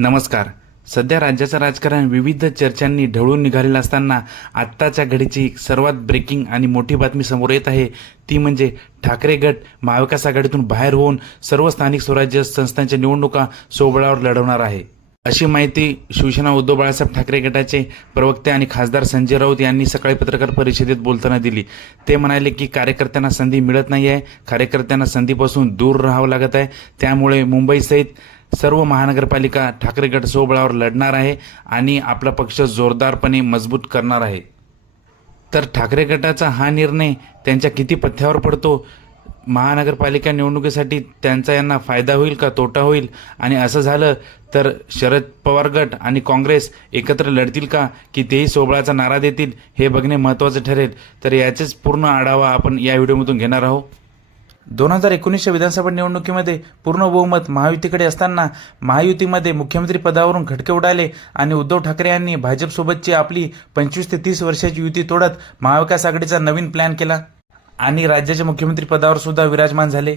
नमस्कार. सध्या राज्याचं राजकारण विविध चर्चांनी ढवळून निघालेलं असताना आत्ताच्या घडीची सर्वात ब्रेकिंग आणि मोठी बातमी समोर येत आहे. ती म्हणजे ठाकरे गट महाविकास आघाडीतून बाहेर होऊन सर्व स्थानिक स्वराज्य संस्थांच्या निवडणुका सोबळावर लढवणार आहे. अशी माहिती शिवसेना उद्धव बाळासाहेब ठाकरे गटाचे प्रवक्ते आणि खासदार संजय राऊत यांनी सकाळी पत्रकार परिषदेत बोलताना दिली. ते म्हणाले की कार्यकर्त्यांना संधी मिळत नाही आहे कार्यकर्त्यांना संधीपासून दूर राहावं लागत आहे. त्यामुळे मुंबईसहित सर्व महानगरपालिका ठाकरे गट सोबळावर लढणार आहे आणि आपला पक्ष जोरदारपणे मजबूत करणार आहे. तर ठाकरे गटाचा हा निर्णय त्यांच्या किती पथ्यावर पडतो? महानगरपालिका निवडणुकीसाठी त्यांचा यांना फायदा होईल का तोटा होईल? आणि असं झालं तर शरद पवार गट आणि काँग्रेस एकत्र लढतील का? की तेही सोबळाचा नारा देतील? हे बघणे महत्त्वाचं ठरेल. तर याचेच पूर्ण आढावा आपण या व्हिडिओमधून घेणार आहोत. दोन हजार एकोणीसच्या विधानसभा निवडणुकीमध्ये पूर्ण बहुमत महायुतीकडे असताना महायुतीमध्ये मुख्यमंत्री पदावरून खटके उडाले आणि उद्धव ठाकरे यांनी भाजपसोबतची आपली पंचवीस ते तीस वर्षाची युती तोडत महाविकास आघाडीचा नवीन प्लॅन केला आणि राज्याच्या मुख्यमंत्री पदावर सुद्धा विराजमान झाले.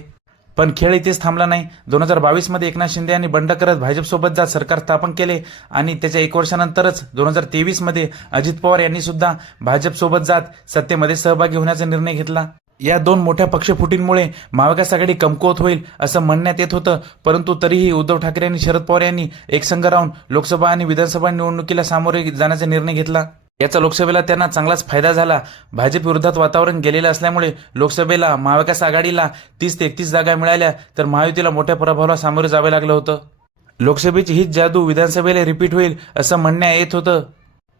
पण खेळ इथेच थांबला नाही. दोन हजार बावीसमध्ये एकनाथ शिंदे यांनी बंड करत भाजपसोबत जात सरकार स्थापन केले आणि त्याच्या एक वर्षानंतरच दोन हजार तेवीसमध्ये अजित पवार यांनी सुद्धा भाजपसोबत जात सत्तेमध्ये सहभागी होण्याचा निर्णय घेतला. या दोन मोठ्या पक्षफुटींमुळे महाविकास आघाडी कमकुवत होईल असं म्हणण्यात येत होतं. परंतु तरीही उद्धव ठाकरे आणि शरद पवार यांनी एकसंघ राहून लोकसभा आणि विधानसभा निवडणुकीला सामोरे जाण्याचा निर्णय घेतला. याचा लोकसभेला त्यांना चांगलाच फायदा झाला. भाजप विरोधात वातावरण गेलेलं असल्यामुळे लोकसभेला महाविकास आघाडीला तीस ते एकतीस जागा मिळाल्या तर महायुतीला मोठ्या पराभवाला सामोरे जावे लागलं होतं. लोकसभेची हीच जादू विधानसभेला रिपीट होईल असं म्हणण्यात येत होतं.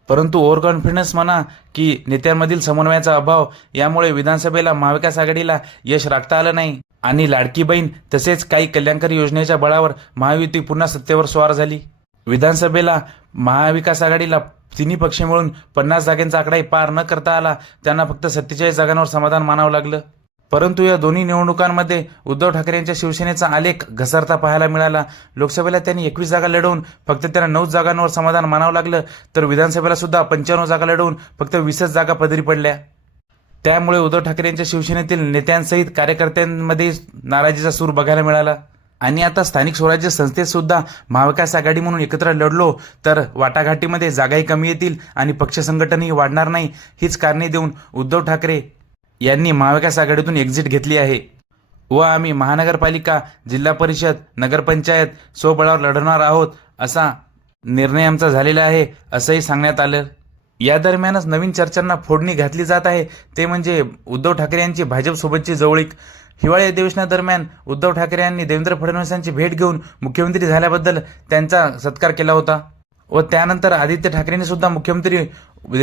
परंतु ओव्हर कॉन्फिडन्स म्हणा की नेत्यांमधील समन्वयाचा अभाव यामुळे विधानसभेला महाविकास आघाडीला यश राखता आलं नाही. आणि लाडकी बहीण तसेच काही कल्याणकारी योजनेच्या बळावर महायुती पुन्हा सत्तेवर स्वार झाली. विधानसभेला महाविकास आघाडीला तिन्ही पक्ष मिळून पन्नास जागांचा आकडाही पार न करता आला त्यांना फक्त सत्तेचाळीस जागांवर समाधान मानावं लागलं. परंतु या दोन्ही निवडणुकांमध्ये उद्धव ठाकरे यांच्या शिवसेनेचा आलेख घसरता पाहायला मिळाला. लोकसभेला त्यांनी एकवीस जागा लढवून फक्त त्यांना नऊ जागांवर समाधान मानावं लागलं तर विधानसभेला सुद्धा पंच्याण्णव जागा लढवून फक्त वीसच जागा पदरी पडल्या. त्यामुळे उद्धव ठाकरे यांच्या शिवसेनेतील नेत्यांसहित कार्यकर्त्यांमध्ये नाराजीचा सूर बघायला मिळाला. आणि आता स्थानिक स्वराज्य संस्थेत सुद्धा महाविकास आघाडी म्हणून एकत्र लढलो तर वाटाघाटीमध्ये जागाही कमी येतील आणि पक्ष संघटनही वाढणार नाही हीच कारणे देऊन उद्धव ठाकरे यांनी महाविकास आघाडीतून एक्झिट घेतली आहे. व आम्ही महानगरपालिका जिल्हा परिषद नगरपंचायत स्वबळावर लढवणार आहोत असा निर्णय आमचा झालेला आहे असंही सांगण्यात आलं. या दरम्यानच नवीन चर्चांना फोडणी घातली जात आहे. ते म्हणजे उद्धव ठाकरे यांची भाजपसोबतची जवळीक. हिवाळी अधिवेशनादरम्यान उद्धव ठाकरे यांनी देवेंद्र फडणवीसांची भेट घेऊन मुख्यमंत्री झाल्याबद्दल त्यांचा सत्कार केला होता. व त्यानंतर आदित्य ठाकरेंनी सुद्धा मुख्यमंत्री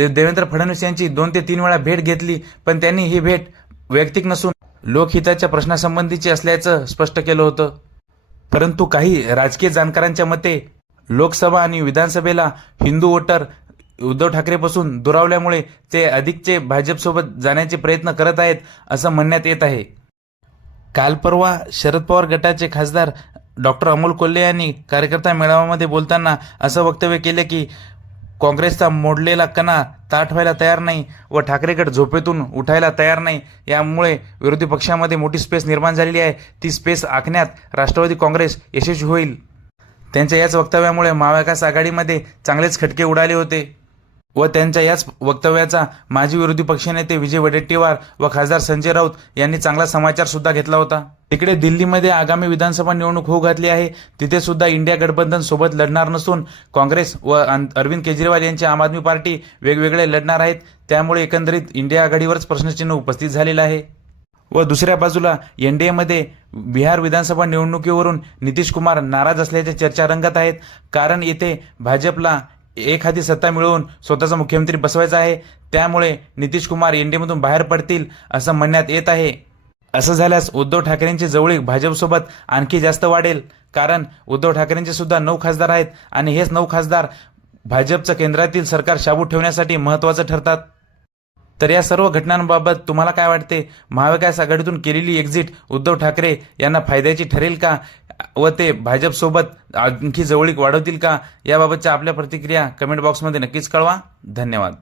देवेंद्र फडणवीस यांची दोन ते तीन वेळा भेट घेतली पण त्यांनी ही भेट वैयक्तिक नसून लोकहिताच्या प्रश्नासंबंधीची असल्याचं स्पष्ट केलं होतं. परंतु काही राजकीय जाणकारांच्या मते लोकसभा आणि विधानसभेला हिंदू वोटर उद्धव ठाकरेपासून दुरावल्यामुळे ते अधिकचे भाजपसोबत जाण्याचे प्रयत्न करत आहेत असं म्हणण्यात येत आहे. काल परवा शरद पवार गटाचे खासदार डॉक्टर अमोल कोल्हे यांनी कार्यकर्ता मेळाव्यामध्ये बोलताना असं वक्तव्य केले की काँग्रेसचा मोडलेला कणा ताट व्हायला तयार नाही व ठाकरेगड झोपेतून उठायला तयार नाही. यामुळे विरोधी पक्षामध्ये मोठी स्पेस निर्माण झालेली आहे. ती स्पेस आखण्यात राष्ट्रवादी काँग्रेस यशस्वी होईल. त्यांच्या याच वक्तव्यामुळे महाविकास आघाडीमध्ये चांगलेच खटके उडाले होते व त्यांच्या याच वक्तव्याचा माजी विरोधी पक्षनेते विजय वडेट्टीवार व खासदार संजय राऊत यांनी चांगला समाचार सुद्धा घेतला होता. तिकडे दिल्लीमध्ये आगामी विधानसभा निवडणूक होऊ घातली आहे. तिथे सुद्धा इंडिया गठबंधन सोबत लढणार नसून काँग्रेस व अन- अरविंद केजरीवाल यांची आम आदमी पार्टी वेगवेगळे लढणार आहेत. त्यामुळे एकंदरीत इंडिया आघाडीवरच प्रश्नचिन्ह उपस्थित झालेलं आहे. व दुसऱ्या बाजूला एनडीएमध्ये बिहार विधानसभा निवडणुकीवरून नितीश कुमार नाराज असल्याच्या चर्चा रंगत आहेत. कारण येथे भाजपला एखादी सत्ता मिळवून स्वतःचा मुख्यमंत्री बसवायचा आहे. त्यामुळे नितीश कुमार एनडीएमधून बाहेर पडतील असं म्हणण्यात येत आहे. असं झाल्यास उद्धव ठाकरेंची जवळीक भाजपसोबत आणखी जास्त वाढेल. कारण उद्धव ठाकरेंचे सुद्धा नऊ खासदार आहेत आणि हेच नऊ खासदार भाजपचं केंद्रातील सरकार शाबूत ठेवण्यासाठी महत्त्वाचं ठरतात. तर या सर्व घटनांबाबत तुम्हाला काय वाटते? महाविकास आघाडीतून केलेली एक्झिट उद्धव ठाकरे यांना फायद्याची ठरेल का? व ते भाजपसोबत आणखी जवळीक वाढवतील का? याबाबतच्या आपल्या प्रतिक्रिया कमेंट बॉक्समध्ये नक्कीच कळवा. धन्यवाद.